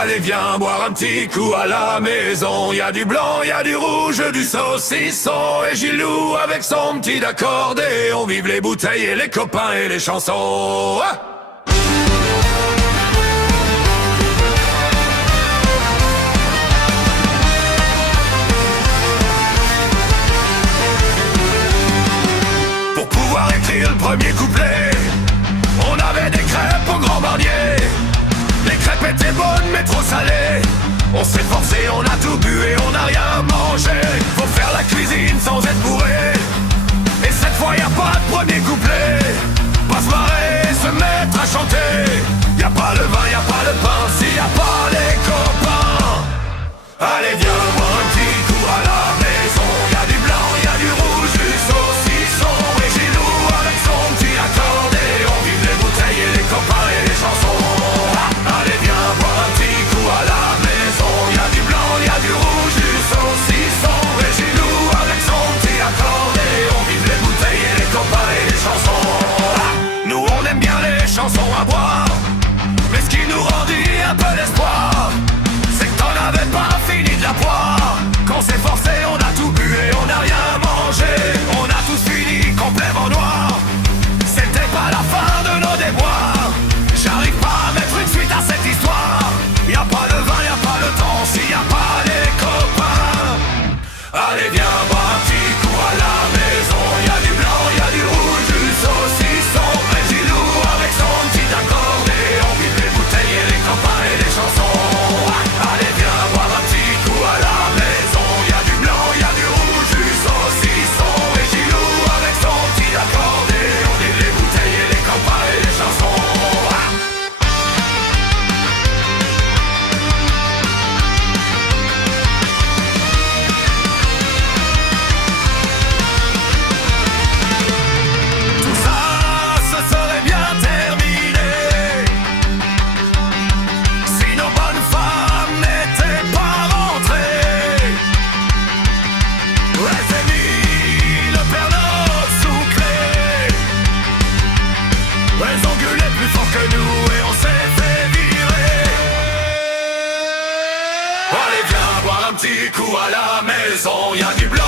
Allez viens boire un petit coup à la maison. Y a du blanc, y a du rouge, du saucisson. Et Gilou avec son petit accordéon. Vive les bouteilles et les copains et les chansons. Ah, pour pouvoir écrire le premier couplet, on avait des crêpes au Grand Marnier. Les crêpes étaient bonnes mais trop salées. On s'est forcé, on a tout bu et on n'a rien mangé. Faut faire la cuisine sans être bourré. Et cette fois y a pas de premier couplet. Pas se marrer, se mettre à chanter. Y a pas le vin, y a pas le pain, s'il y a pas les copains. Allez viens boire un petit coup à la maison. Y a du blanc, y a du rouge, du saucisson. Et Gilou avec son petit accordéon. Vive les bouteilles et les copains et les chansons. Allez viens boire un petit coup à la maison. Y a du blanc, y a du rouge, du saucisson. Et Gilou avec son petit accordéon. Vive les bouteilles et les copains et les chansons. Nous on aime bien les chansons à boire, mais ce qui nous rendit un peu d'espoir, c'est que t'en avais pas fini de la poire. Quand c'est forcé on a tout bu et on n'a rien mangé. On a tous fini complètement noir. C'était pas la fin de nos déboires. J'arrive pas à mettre une suite à cette histoire. Y a pas le vin, y a pas le temps, s'il y a pas les copains. Allez viens boire un petit coup à la maison. Y a du blanc, y a du rouge, du saucisson. Et Gilou avec son petit accordéon. Vive les bouteilles et les copains et les chansons. Allez viens boire un petit coup à la maison. Y a du blanc, y a du rouge, du saucisson. Et Gilou avec son petit accordéon. Vive les bouteilles et les copains et les chansons. Tout ça, ce serait bien terminé si nos bonnes femmes n'étaient pas rentrées. Elles s'est mis le Père Noël sous clé. Elles ont gueulé plus fort que nous et on s'est fait virer. Allez viens boire un petit coup à la maison. Y a du blanc,